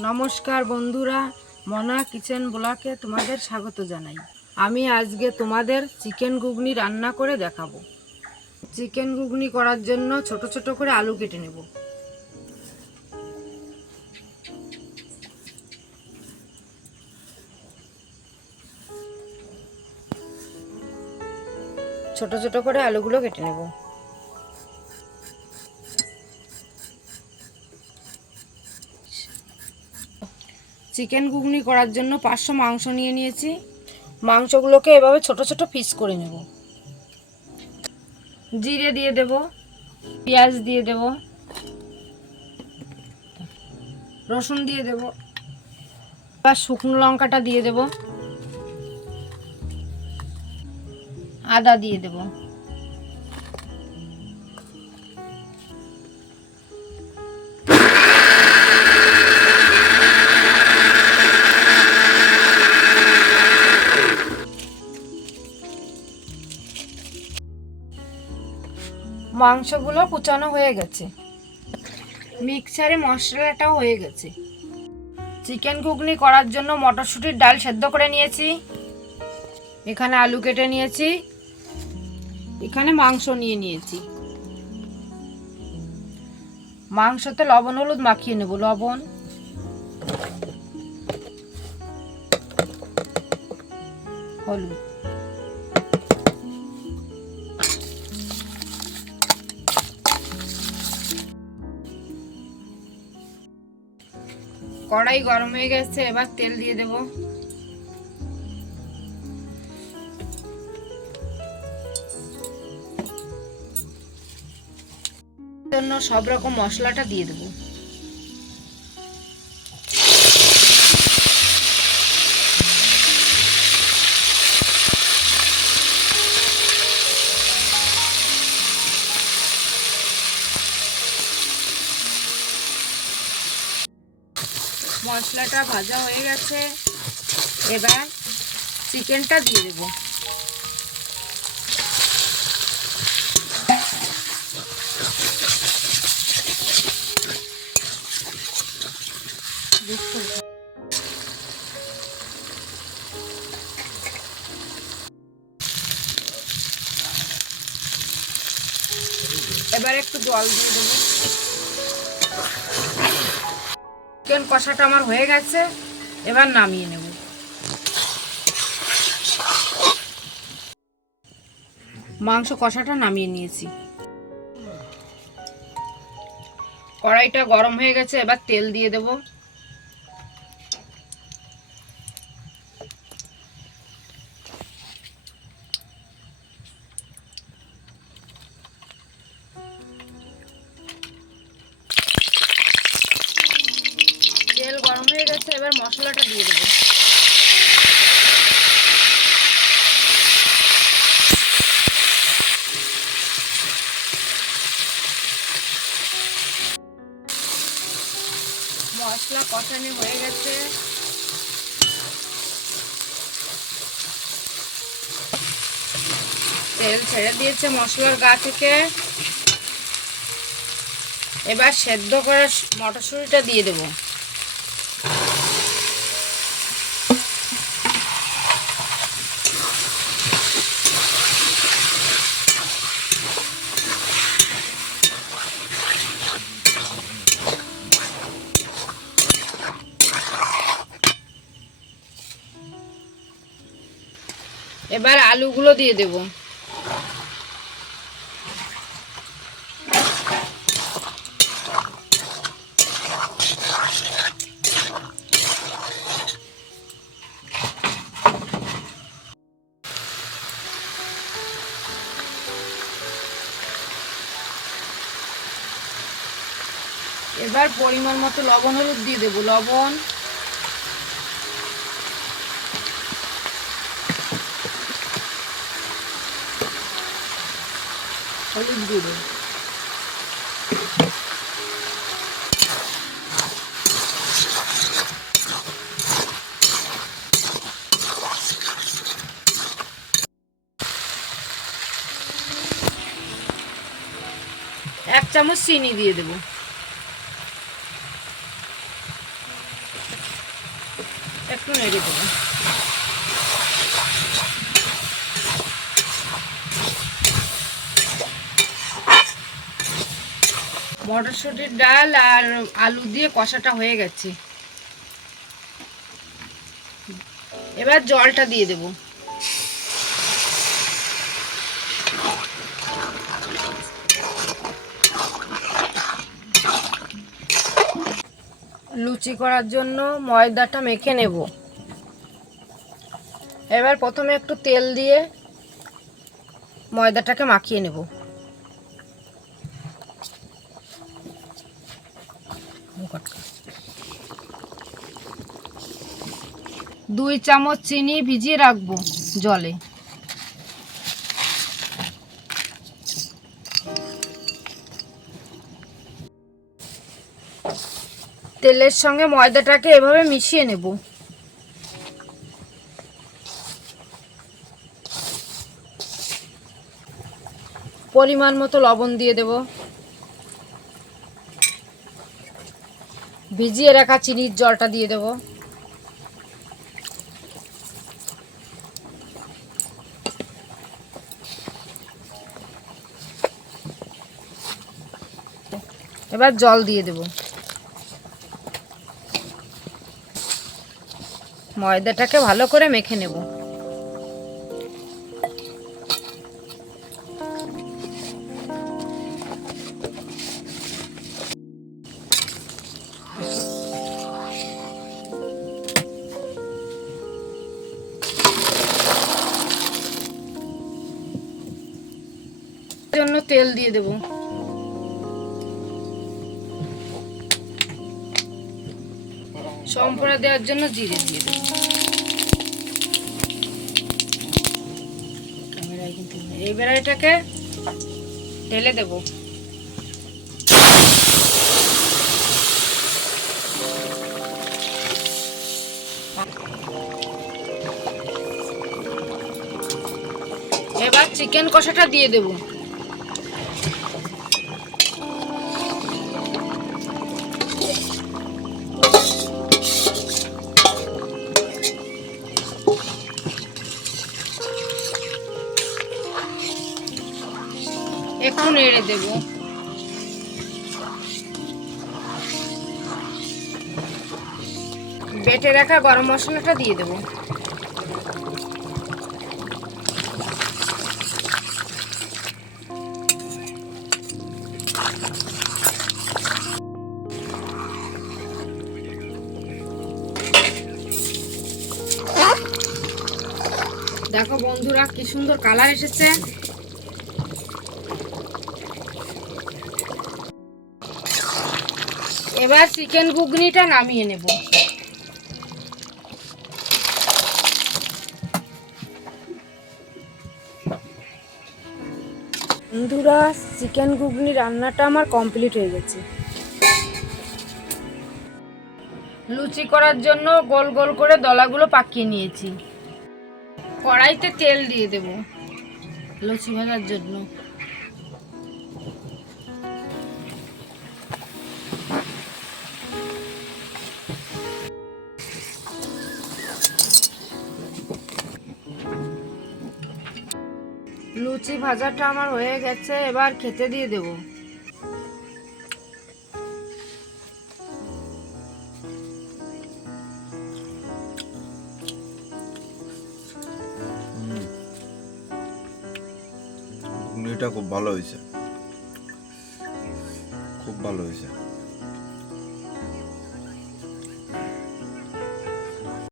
নমস্কার বন্ধুরা, মনা কিচেন ব্লকে তোমাদের স্বাগত জানাই। আমি আজকে তোমাদের চিকেন ঘুগনি রান্না করে দেখাবো। চিকেন ঘুগনি করার জন্য ছোট ছোট করে আলু কেটে নেব। ছোট ছোট করে আলুগুলো কেটে নেব। চিকেন ঘুগনি করার জন্য পাঁচশো মাংস নিয়ে নিয়েছি। মাংসগুলোকে এভাবে ছোট ছোট পিস করে নেব। জিরে দিয়ে দেব, পেঁয়াজ দিয়ে দেব, রসুন দিয়ে দেব, বা শুকনো লঙ্কাটা দিয়ে দেব, আদা দিয়ে দেব। মাংসগুলো কুচানো হয়ে গেছে। মিক্সারে মশলাটাও হয়ে গেছে। চিকেন ঘুগনি করার জন্য মটরশুঁটির ডাল সেদ্ধ করে নিয়েছি। এখানে আলু কেটে নিয়েছি। এখানে মাংস নিয়ে নিয়েছি। মাংসতে লবণ, হলুদ মাখিয়ে নেব, লবণ। হলুদ। কড়াই গরম হয়ে গেছে এবার তেল দিয়ে দেব। জন্য সব রকম মশলাটা দিয়ে দেব। মশলাটা ভাজা হয়ে গেছে। এবার চিকেনটা দিয়ে দেব। এবার একটু জল দিয়ে দেবো। চিকেন কষাটা আমার হয়ে গেছে, এবার নামিয়ে নেব। মাংস কষাটা নামিয়ে নিয়েছি। কড়াইটা গরম হয়ে গেছে, এবার তেল দিয়ে দেব। হয়ে গেছে এবার মশলাটা দিয়ে দেবো। মশলা কষানি হয়ে গেছে। তেল ছেড়ে দিয়েছে মশলার গা থেকে। এবার সেদ্ধ করে মটরশুঁটিটা দিয়ে দেবো। এবার আলুগুলো দিয়ে দেব। এবার পরিমাণ মতো লবণ হলুদ দিয়ে দেবো। লবণ হলুদ গুঁড়ো এক চামচ চিনি দিয়ে দেব একটু নেড়ে দেবো মটরশুঁটির ডাল আর আলু দিয়ে কষাটা হয়ে গেছে। এবার জলটা দিয়ে দেবো। লুচি করার জন্য ময়দাটা মেখে নেব। এবার প্রথমে একটু তেল দিয়ে ময়দাটাকে মাখিয়ে নেব। দুই চামচ চিনি ভিজিয়ে রাখব জলে। তেলের সঙ্গে ময়দাটাকে এভাবে মিশিয়ে নেব। পরিমাণ মতো লবণ দিয়ে দেব। ভিজিয়ে রাখা চিনির জলটা দিয়ে দেব। এবার জল দিয়ে দেব। ময়দাটাকে ভালো করে মেখে নেব। জন্য তেল দিয়ে দেব। সম্পরা দেওয়ার জন্য জিরে দিয়ে দেব। এইবার এটাকে ঢেলে দেব। এবার চিকেন কষাটা দিয়ে দেবো। একটু নেড়ে দেব। বেটে রাখা গরম মশলাটা দিয়ে দেব। দেখো বন্ধুরা, কি সুন্দর কালার এসেছে। এবার চিকেন ঘুগনিটা নামিয়ে নেব। বন্ধুরা চিকেন ঘুগনি রান্নাটা আমার কমপ্লিট হয়ে গেছে। লুচি করার জন্য গোল গোল করে দলাগুলো পাকিয়ে নিয়েছি। কড়াইতে তেল দিয়ে দেব লুচি ভাজার জন্য। লুচি ভাজাটা আমার হয়ে গেছে, এবার খেতে দিয়ে দেব। খুব ভালো হয়েছে। খুব ভালো হয়েছে।